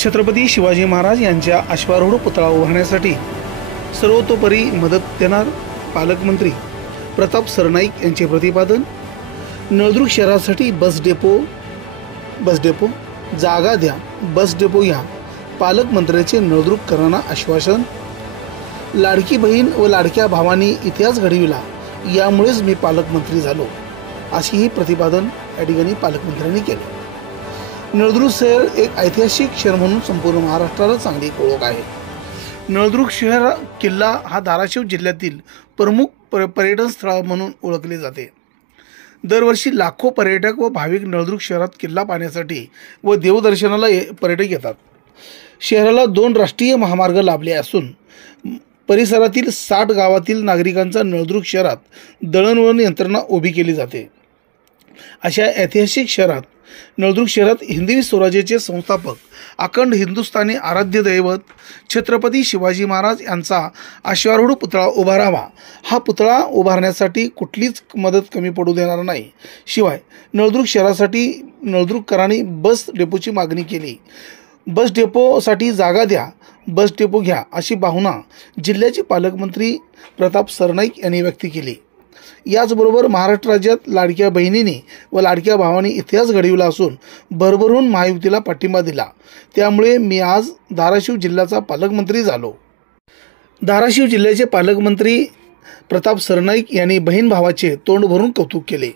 छत्रपती शिवाजी महाराज यांच्या अश्वारूढ पुतळा उभारण्यासाठी सर्वतोपरी मदत देणार पालकमंत्री प्रताप सरनाईक यांचे प्रतिपादन। नळदुर्ग शहरासाठी बस डेपो जागा द्या, बस डेपो या पालकमंत्र्याचे नळदुर्गकरांना आश्वासन। लाडकी बहीण व लाडक्या भावांनी इतिहास घडविला, यामुळेच मी पालकमंत्री झालो, असेही प्रतिपादन या ठिकाणी पालकमंत्र्यांनी केले। नळदुर्ग शहर एक ऐतिहासिक शहर म्हणून संपूर्ण महाराष्ट्राला चांगली ओळख आहे। नळदुर्ग शहर किल्ला हा धाराशिव जिल्ह्यातील प्रमुख पर्यटन स्थळ म्हणून ओळखले जाते। दरवर्षी लाखो पर्यटक व भाविक नळदुर्ग शहरात किल्ला पाहण्यासाठी व देवदर्शनाला पर्यटक येतात। शहराला 2 राष्ट्रीय महामार्ग लाभले असून परिसरातील 60 गावातील नागरिकांचा नळदुर्ग शहरात दळणवळण यंत्रणा उभी केली जाते। अशा ऐतिहासिक शहरात नळदुर्ग शहरात हिंदवी स्वराज्याचे संस्थापक अखंड हिंदुस्थानी आराध्य दैवत छत्रपती शिवाजी महाराज यांचा अश्वारूढ पुतळा उभारावा। हा पुतळा उभारण्यासाठी कुठलीच मदत कमी पडू देणार नाही। शिवाय नळदुर्ग शहरासाठी नळदुर्गकरांनी बस डेपोची मागणी केली। बस डेपोसाठी जागा द्या, बस डेपो घ्या, अशी भावना जिल्ह्याचे पालकमंत्री प्रताप सरनाईक यांनी व्यक्त केली। याचबरोबर महाराष्ट्र राज्यात लाडक्या बहिणींनी व लाडक्या भावांनी इतिहास घडविला असून भरभरून महायुतीला पाठिंबा दिला, त्यामुळे मी आज धाराशिव जिल्ह्याचा पालकमंत्री झालो। धाराशिव जिल्ह्याचे पालकमंत्री प्रताप सरनाईक यांनी बहीण भावाचे तोंड भरून कौतुक केले।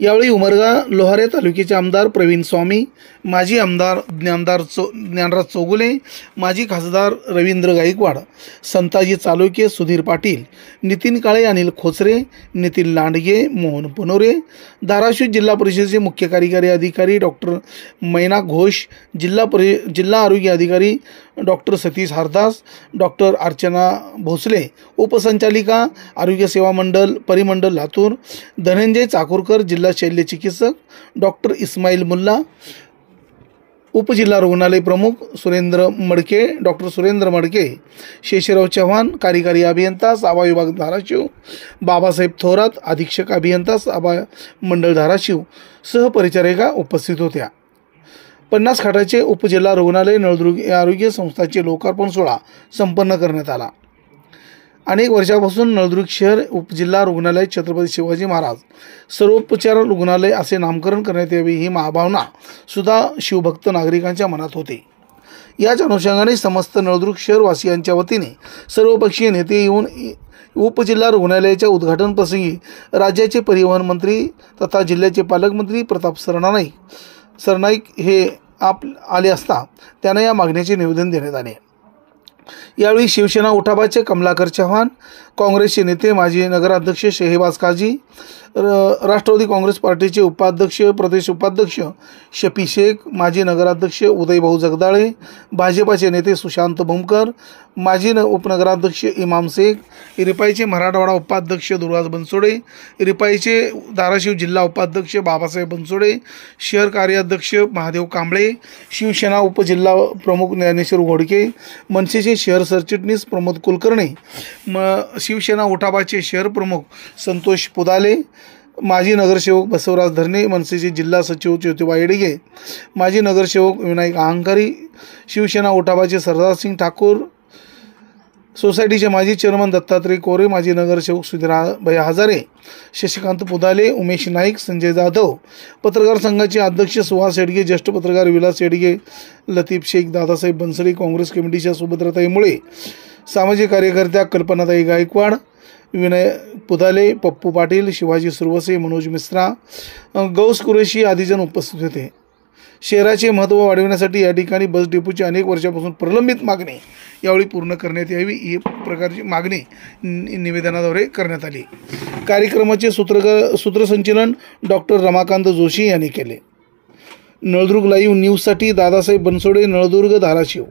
यावेळी उमरगा लोहारे तालुक्याचे आमदार प्रवीण स्वामी, माजी आमदार ज्ञानराज चौगुले, माजी खासदार रवींद्र गायकवाड, संताजी चालुके, सुधीर पाटील, नितीन काळे, अनिल खोचरे, नितीन लांडगे, मोहन पनोरे, धाराशिव जिल्हा परिषदेचे मुख्य कार्यकारी अधिकारी डॉक्टर मैना घोष, जिल्हा आरोग्य अधिकारी डॉक्टर सतीश हरदास, डॉक्टर अर्चना भोसले, उपसंचालिका आरोग्य सेवा मंडल परिमंडल लातूर, धनंजय चाकूरकर, जिल्हा शल्य चिकित्सक डॉक्टर इस्माईल मुल्ला, उपजिल्हा रुग्णालय प्रमुख डॉक्टर सुरेंद्र मडके, शेषराव चव्हाण, कार्यकारी अभियंता सावा विभाग धाराशिव, बाबासाहेब थोरात, अधीक्षक अभियंता सावा मंडळ धाराशिव, सहपरिचारिका उपस्थित होत्या। 50 खाटाचे उपजिल्हा रुग्णालय नळदुर्ग या आरोग्य संस्थांचे लोकार्पण सोहळा संपन्न करण्यात आला। अनेक वर्षापासून नळदुर्ग शहर उपजिल्हा रुग्णालय छत्रपती शिवाजी महाराज सर्वोपचार रुग्णालय असे नामकरण करण्यात यावे, ही महाभावना सुद्धा शिवभक्त नागरिकांच्या मनात होते। याच अनुषंगाने समस्त नळदुर्ग शहरवासियांच्या वतीने सर्वपक्षीय नेते येऊन उपजिल्हा रुग्णालयाच्या उद्घाटन प्रसंगी राज्याचे परिवहन मंत्री तथा जिल्ह्याचे पालकमंत्री प्रताप सरनाईक हे आले असता त्यांना या मागणीचे निवेदन देण्यात आले। यावेळी शिवसेना उठावाचे कमलाकर चव्हाण, काँग्रेसचे नेते माजी नगराध्यक्ष शहेबाज काझी, राष्ट्रवादी काँग्रेस पार्टीचे प्रदेश उपाध्यक्ष शफी शेख, माजी नगराध्यक्ष उदयभाऊ जगदाळे, भाजपाचे नेते सुशांत भूमकर, माजी उपनगराध्यक्ष इमाम शेख, रिपाईचे मराठवाडा उपाध्यक्ष दुर्वास बनसोडे, रिपाईचे धाराशिव जिल्हा उपाध्यक्ष बाबासाहेब बनसोडे, शहर कार्याध्यक्ष महादेव कांबळे, शिवसेना उपजिल्हा प्रमुख ज्ञानेश्वर घोडके, मनसेचे शहर सरचिटणीस प्रमोद कुलकर्णी, शिवसेना उठावाचे शहर प्रमुख संतोष पुदाले, माजी नगरसेवक बसवराज धरणे, मनसेचे जिल्हा सचिव ज्योतिबा येडगे, माजी नगरसेवक विनायक अहंकारी, शिवसेना उठावाचे सरदारसिंग ठाकूर, सोसायटीचे माजी चेअरमन दत्तात्रय कोरे, माजी नगरसेवक सुधीर हजारे, शशिकांत पुदाले, उमेश नाईक, संजय जाधव, पत्रकार संघाचे अध्यक्ष सुहास येडगे, ज्येष्ठ पत्रकार विलास येडगे, लतीफ शेख, दादासाहेब बनसरे, काँग्रेस कमिटीच्या सुभद्राताई मुळे, सामाजिक कार्यकर्त्या कल्पनाताई गायकवाड, विनय पुदाले, पप्पू पाटील, शिवाजी सुरवसे, मनोज मिश्रा, गौस कुरेशी आदी जण उपस्थित होते। शहराचे महत्त्व वाढविण्यासाठी या ठिकाणी बस डेपोची अनेक वर्षापासून प्रलंबित मागणी यावेळी पूर्ण करण्यात यावी, ही प्रकारची मागणी निवेदनाद्वारे करण्यात आली। कार्यक्रमाचे सूत्रसंचलन डॉक्टर रमाकांत जोशी यांनी केले। नळदुर्ग लाईव्ह न्यूजसाठी दादासाहेब बनसोडे, नळदुर्ग, धाराशिव।